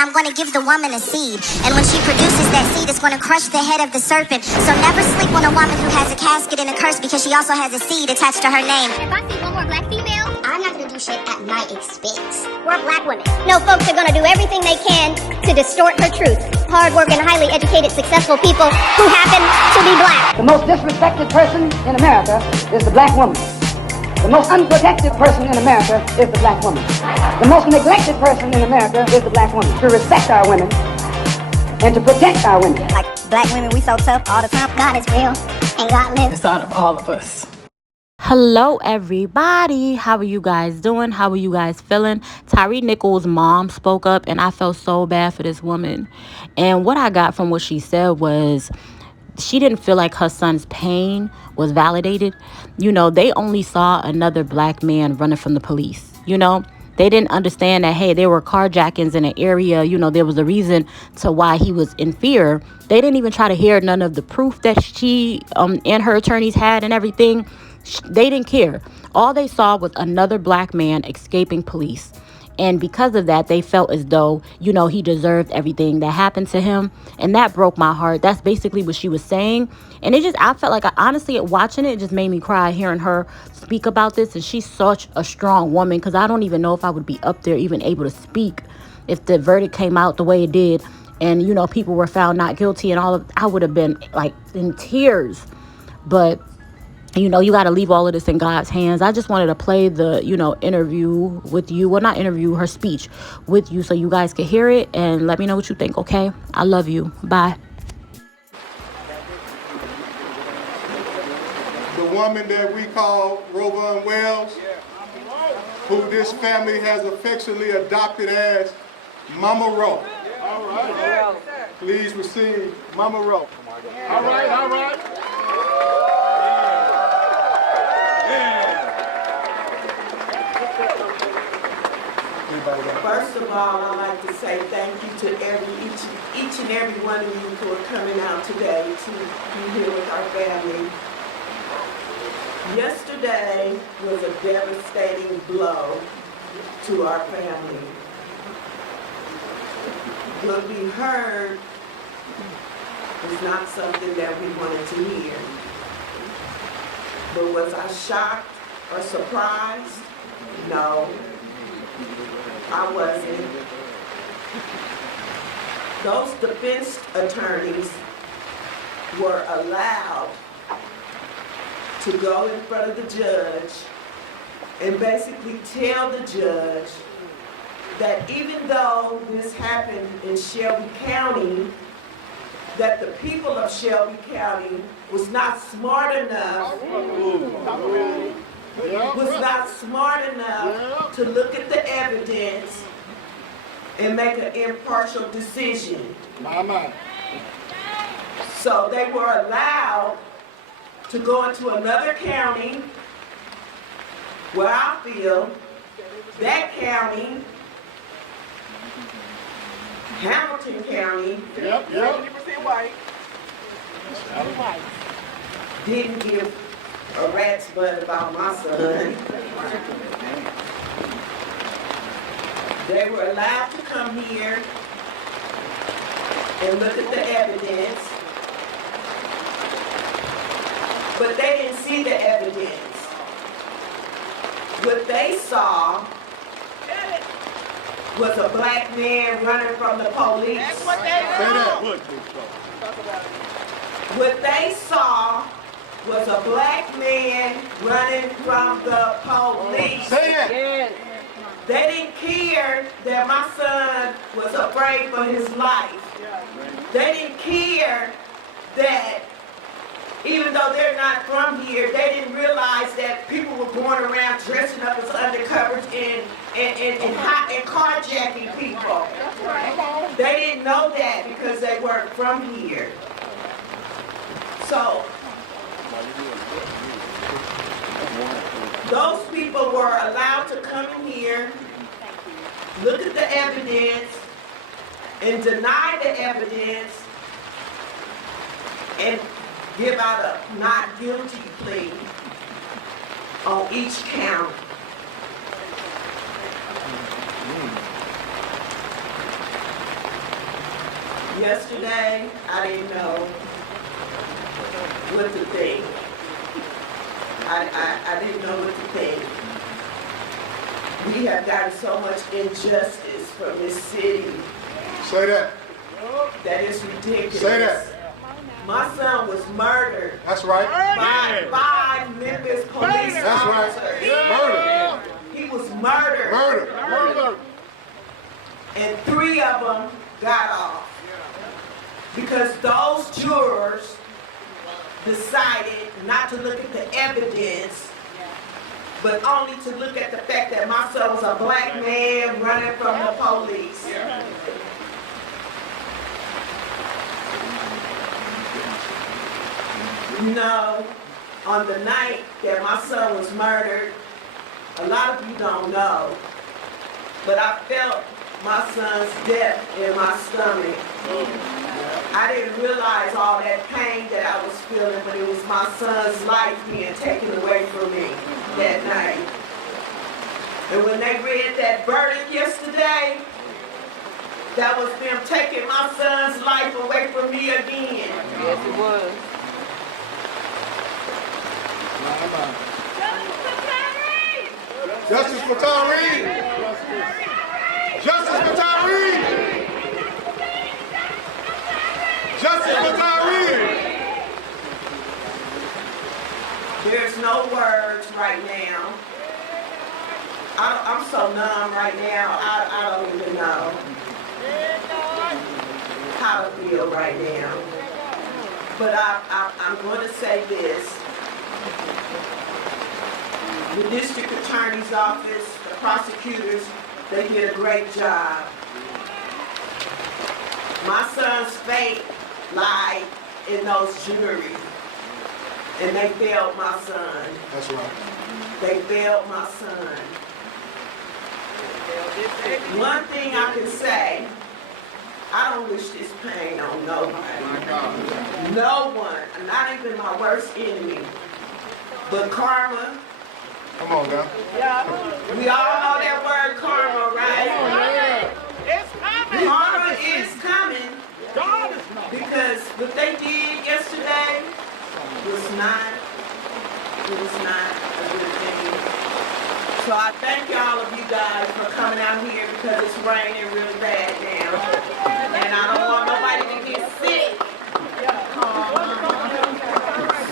and I'm going to give the woman a seed. And when she produces that seed, it's going to crush the head of the serpent. So never sleep on a woman who has a casket and a curse, because she also has a seed attached to her name. If I see one more black female, I'm not going to do shit at my expense. We're black women. No, folks are going to do everything they can to distort her truth. Hard-working, highly educated, successful people who happen to be black. The most disrespected person in America is the black woman. The most unprotected person in America is the black woman. The most neglected person in America is the black woman. To respect our women and to protect our women. Like black women, we so tough all the time. God is real and God lives. It's out of all of us. Hello everybody, how are you guys doing? How are you guys feeling? Tyre Nichols' mom spoke up and I felt so bad for this woman. And what I got from what she said was she didn't feel like her son's pain was validated. You know, they only saw another black man running from the police. You know, they didn't understand that, hey, there were carjackings in an area. You know, there was a reason to why he was in fear. They didn't even try to hear none of the proof that she and her attorneys had and everything. They didn't care. All they saw was another black man escaping police. And because of that, they felt as though, you know, he deserved everything that happened to him. And that broke my heart. That's basically what she was saying. And it just, I felt like, honestly, watching it just made me cry, hearing her speak about this. And she's such a strong woman, because I don't even know if I would be up there even able to speak if the verdict came out the way it did. And, you know, people were found not guilty and all of, I would have been like in tears. But you know, you got to leave all of this in God's hands. I just wanted to play the, you know, interview with you. Well, not interview, her speech with you so you guys could hear it and let me know what you think, okay? I love you. Bye. The woman that we call Rover and Wells, who this family has affectionately adopted as Mama Ro. All right. Please receive Mama Ro. All right. First of all, I'd like to say thank you to each and every one of you who are coming out today to be here with our family. Yesterday was a devastating blow to our family. What we heard was not something that we wanted to hear. But was I shocked or surprised? No. I wasn't. Those defense attorneys were allowed to go in front of the judge and basically tell the judge that even though this happened in Shelby County, that the people of Shelby County was not smart enough to look at the evidence and make an impartial decision. So they were allowed to go into another county where I feel that county, Hamilton County, didn't give a rat's butt about my son. They were allowed to come here and look at the evidence, but they didn't see the evidence. What they saw was a black man running from the police. That's what they saw. What they saw was a black man running from the police. They didn't care that my son was afraid for his life. They didn't care that even though they're not from here, they didn't realize that people were going around dressing up as undercovers and carjacking people. They didn't know that because they weren't from here. So those people were allowed to come in here, look at the evidence, and deny the evidence, and give out a not guilty plea on each count. Yesterday, I didn't know what to think. I didn't know what to think. We have gotten so much injustice from this city. Say that. That is ridiculous. Say that. My son was murdered. That's right. By 5 Memphis police That's right. officers. Murder. He was murdered. Murder. And 3 of them got off. Because those jurors decided not to look at the evidence, but only to look at the fact that my son was a black man running from the police. You know, on the night that my son was murdered, a lot of you don't know, but I felt my son's death in my stomach. I didn't realize all that pain that I was feeling, but it was my son's life being taken away from me that night. And when they read that verdict yesterday, that was them taking my son's life away from me again. Yes, it was. Justice for Tyre. Justice for Tyre. Justice for Tyre. There's no words right now. I'm so numb right now, I don't even know how to feel right now. But I'm going to say this. The district attorney's office, the prosecutors, they did a great job. My son's fate lied in those juries, and they failed my son. That's right. They failed my son. One thing I can say, I don't wish this pain on nobody. No one, not even my worst enemy. But karma. Come on, now. We all know that word karma, right? It's coming. Karma is coming. God is not. Because what they did yesterday was not a good thing. So I thank all of you guys for coming out here because it's raining really bad now. And I don't want nobody to get sick.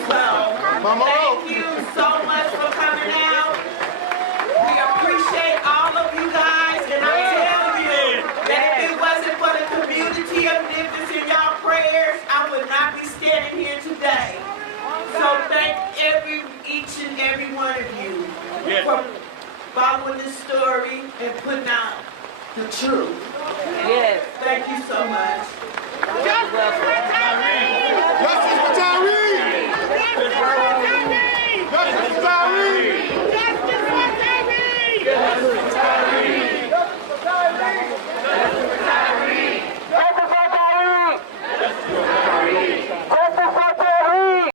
So, thank you so much for coming out. We appreciate all of you guys, and I tell you that if it wasn't for the community of Memphis in y'all prayers, I would not be standing here today. So thank each and every one of you for following this story and putting out the truth. Yes. Thank you so much.